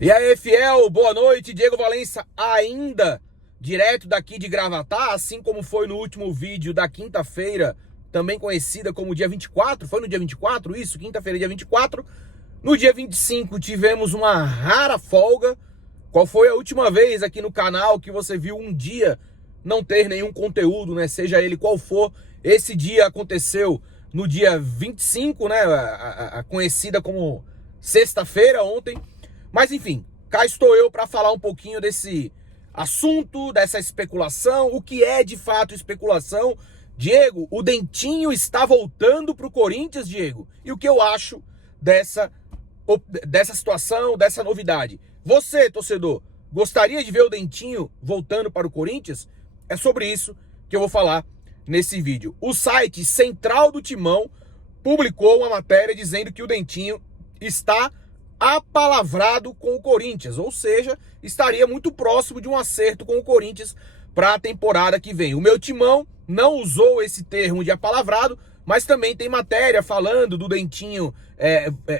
E aí, fiel, boa noite. Diego Valença ainda direto daqui de Gravatá, assim como foi no último vídeo da quinta-feira, também conhecida como dia 24. Foi no dia 24 isso? Quinta-feira, dia 24. No dia 25 tivemos uma rara folga. Qual foi a última vez aqui no canal que você viu um dia não ter nenhum conteúdo, né? Seja ele qual for. Esse dia aconteceu no dia 25, né? A conhecida como sexta-feira, ontem. Mas enfim, cá estou eu para falar um pouquinho desse assunto, dessa especulação. O que é de fato especulação? Diego, o Dentinho está voltando para o Corinthians, Diego. E o que eu acho dessa situação, dessa novidade? Você, torcedor, gostaria de ver o Dentinho voltando para o Corinthians? É sobre isso que eu vou falar nesse vídeo. O site Central do Timão publicou uma matéria dizendo que o Dentinho está apalavrado com o Corinthians, ou seja, estaria muito próximo de um acerto com o Corinthians para a temporada que vem. O meu timão não usou esse termo de apalavrado, mas também tem matéria falando do Dentinho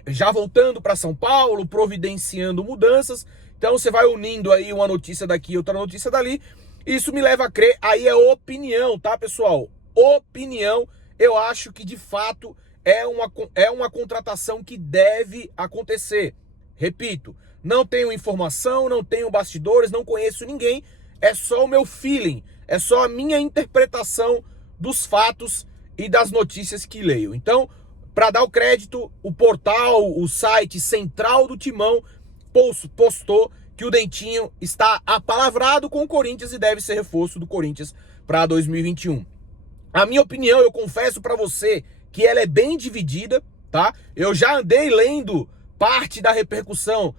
já voltando para São Paulo, providenciando mudanças. Então você vai unindo aí uma notícia daqui, outra notícia dali. Isso me leva a crer, aí é opinião, tá, pessoal? Opinião, eu acho que de fato é uma contratação que deve acontecer. Repito, não tenho informação, não tenho bastidores, não conheço ninguém, é só o meu feeling, é só a minha interpretação dos fatos e das notícias que leio. Então, para dar o crédito, o portal, o site Central do Timão postou que o Dentinho está apalavrado com o Corinthians e deve ser reforço do Corinthians para 2021. A minha opinião, eu confesso para você que ela é bem dividida, tá? Eu já andei lendo parte da repercussão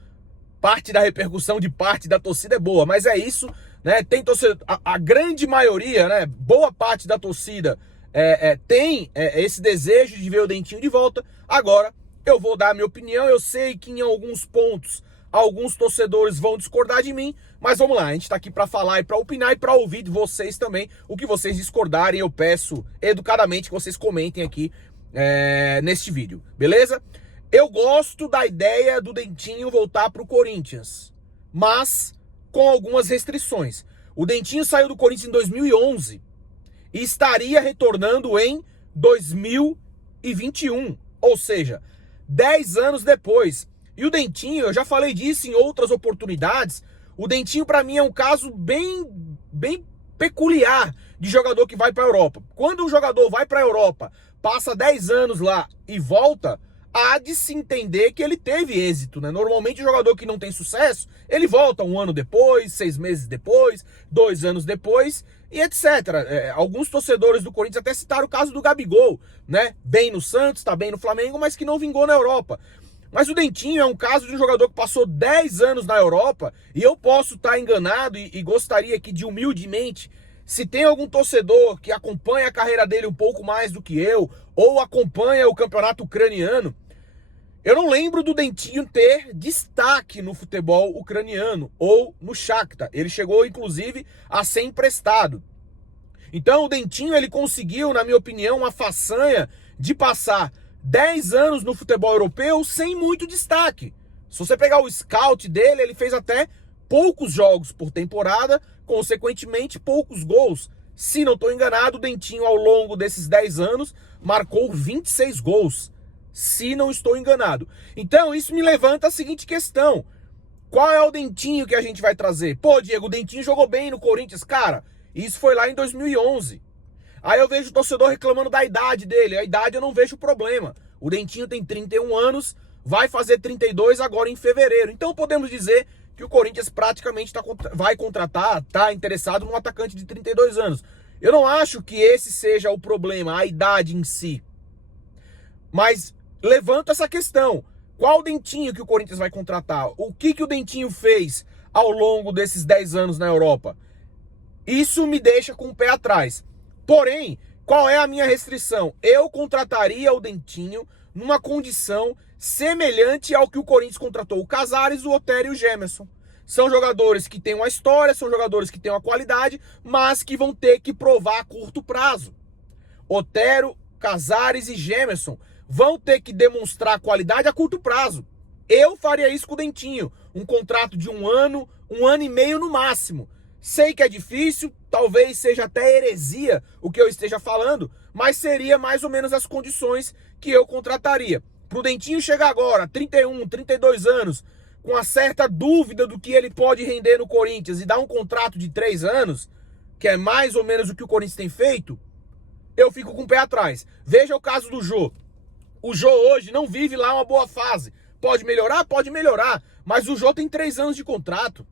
de parte da torcida é boa, mas é isso, né? Tem torcida, a grande maioria, né? Boa parte da torcida tem esse desejo de ver o Dentinho de volta. Agora, eu vou dar a minha opinião. Eu sei que em alguns pontos alguns torcedores vão discordar de mim, mas vamos lá, a gente tá aqui para falar e para opinar e para ouvir de vocês também. O que vocês discordarem, eu peço educadamente que vocês comentem aqui neste vídeo, beleza? Eu gosto da ideia do Dentinho voltar pro Corinthians, mas com algumas restrições. O Dentinho saiu do Corinthians em 2011 e estaria retornando em 2021, ou seja, 10 anos depois. E o Dentinho, eu já falei disso em outras oportunidades, o Dentinho para mim é um caso bem peculiar de jogador que vai para a Europa. Quando um jogador vai para a Europa, passa 10 anos lá e volta, há de se entender que ele teve êxito, né? Normalmente o jogador que não tem sucesso, ele volta um ano depois, 6 meses depois, 2 anos depois e etc. Alguns torcedores do Corinthians até citaram o caso do Gabigol, né? Bem no Santos, tá bem no Flamengo, mas que não vingou na Europa. Mas o Dentinho é um caso de um jogador que passou 10 anos na Europa, e eu posso estar enganado e gostaria aqui de humildemente, se tem algum torcedor que acompanha a carreira dele um pouco mais do que eu, ou acompanha o campeonato ucraniano, eu não lembro do Dentinho ter destaque no futebol ucraniano ou no Shakhtar. Ele chegou, inclusive, a ser emprestado. Então o Dentinho ele conseguiu, na minha opinião, uma façanha de passar 10 anos no futebol europeu sem muito destaque. Se você pegar o scout dele, ele fez até poucos jogos por temporada, consequentemente poucos gols. Se não estou enganado, o Dentinho ao longo desses 10 anos marcou 26 gols. Se não estou enganado. Então isso me levanta a seguinte questão. Qual é o Dentinho que a gente vai trazer? Pô, Diego, o Dentinho jogou bem no Corinthians. Cara, isso foi lá em 2011. Aí eu vejo o torcedor reclamando da idade dele. A idade eu não vejo problema. O Dentinho tem 31 anos, vai fazer 32 agora em fevereiro. Então podemos dizer que o Corinthians praticamente vai contratar, está interessado num atacante de 32 anos. Eu não acho que esse seja o problema, a idade em si. Mas levanto essa questão. Qual Dentinho que o Corinthians vai contratar? O que o Dentinho fez ao longo desses 10 anos na Europa? Isso me deixa com o pé atrás. Porém, qual é a minha restrição? Eu contrataria o Dentinho numa condição semelhante ao que o Corinthians contratou o Casares, o Otero e o Gemerson. São jogadores que têm uma história, são jogadores que têm uma qualidade, mas que vão ter que provar a curto prazo. Otero, Casares e Gemerson vão ter que demonstrar qualidade a curto prazo. Eu faria isso com o Dentinho. Um contrato de 1 ano, 1 ano e meio no máximo. Sei que é difícil, talvez seja até heresia o que eu esteja falando, mas seria mais ou menos as condições que eu contrataria. Pro Dentinho chegar agora, 31, 32 anos, com uma certa dúvida do que ele pode render no Corinthians e dar um contrato de 3 anos, que é mais ou menos o que o Corinthians tem feito, eu fico com o pé atrás. Veja o caso do Jô. O Jô hoje não vive lá uma boa fase. Pode melhorar? Pode melhorar. Mas o Jô tem 3 anos de contrato.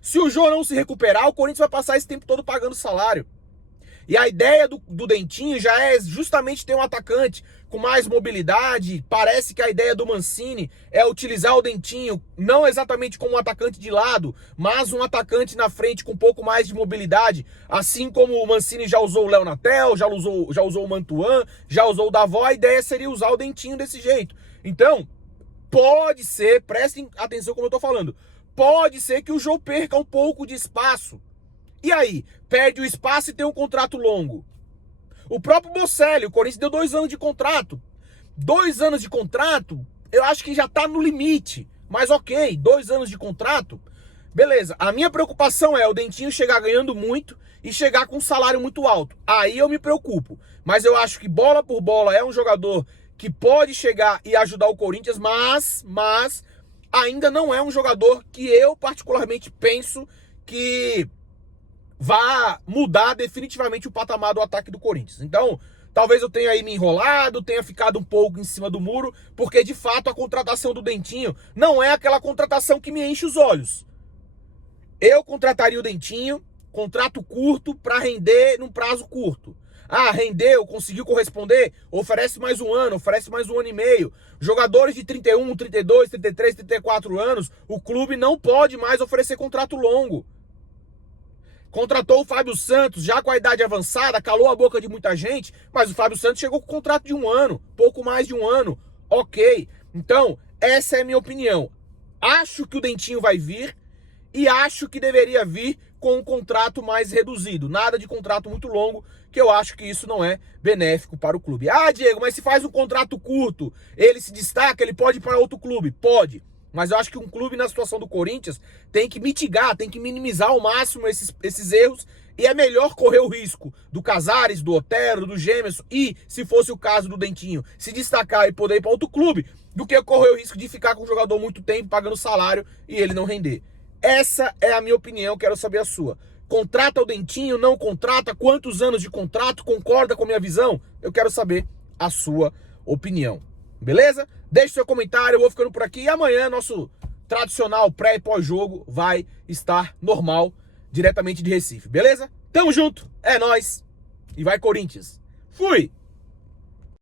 Se o Jô não se recuperar, o Corinthians vai passar esse tempo todo pagando salário. E a ideia do Dentinho já é justamente ter um atacante com mais mobilidade. Parece que a ideia do Mancini é utilizar o Dentinho não exatamente como um atacante de lado, mas um atacante na frente com um pouco mais de mobilidade. Assim como o Mancini já usou o Léo Natel, já usou o Mantuan, já usou o Davó, a ideia seria usar o Dentinho desse jeito. Então, pode ser, prestem atenção como eu tô falando, pode ser que o Jô perca um pouco de espaço. E aí? Perde o espaço e tem um contrato longo. O próprio Bocelli, o Corinthians deu 2 anos de contrato. 2 anos de contrato, eu acho que já tá no limite. Mas ok, 2 anos de contrato, beleza. A minha preocupação é o Dentinho chegar ganhando muito e chegar com um salário muito alto. Aí eu me preocupo. Mas eu acho que bola por bola é um jogador que pode chegar e ajudar o Corinthians, mas ainda não é um jogador que eu particularmente penso que vá mudar definitivamente o patamar do ataque do Corinthians. Então, talvez eu tenha aí me enrolado, tenha ficado um pouco em cima do muro, porque de fato a contratação do Dentinho não é aquela contratação que me enche os olhos. Eu contrataria o Dentinho, contrato curto para render num prazo curto. Ah, rendeu, conseguiu corresponder, oferece mais 1 ano, oferece mais 1 ano e meio. Jogadores de 31, 32, 33, 34 anos, o clube não pode mais oferecer contrato longo. Contratou o Fábio Santos, já com a idade avançada, calou a boca de muita gente, mas o Fábio Santos chegou com contrato de 1 ano, pouco mais de 1 ano, ok. Então, essa é a minha opinião. Acho que o Dentinho vai vir e acho que deveria vir com um contrato mais reduzido. Nada de contrato muito longo, que eu acho que isso não é benéfico para o clube. Ah, Diego, mas se faz um contrato curto, ele se destaca, ele pode ir para outro clube? Pode. Mas eu acho que um clube na situação do Corinthians tem que mitigar, tem que minimizar ao máximo esses erros. E é melhor correr o risco do Casares, do Otero, do Gemerson e, se fosse o caso do Dentinho, se destacar e poder ir para outro clube, do que correr o risco de ficar com o jogador muito tempo pagando salário e ele não render. Essa é a minha opinião, quero saber a sua. Contrata o Dentinho, não contrata? Quantos anos de contrato? Concorda com a minha visão? Eu quero saber a sua opinião. Beleza? Deixe seu comentário, eu vou ficando por aqui. E amanhã nosso tradicional pré e pós-jogo vai estar normal, diretamente de Recife. Beleza? Tamo junto, é nóis. E vai Corinthians. Fui!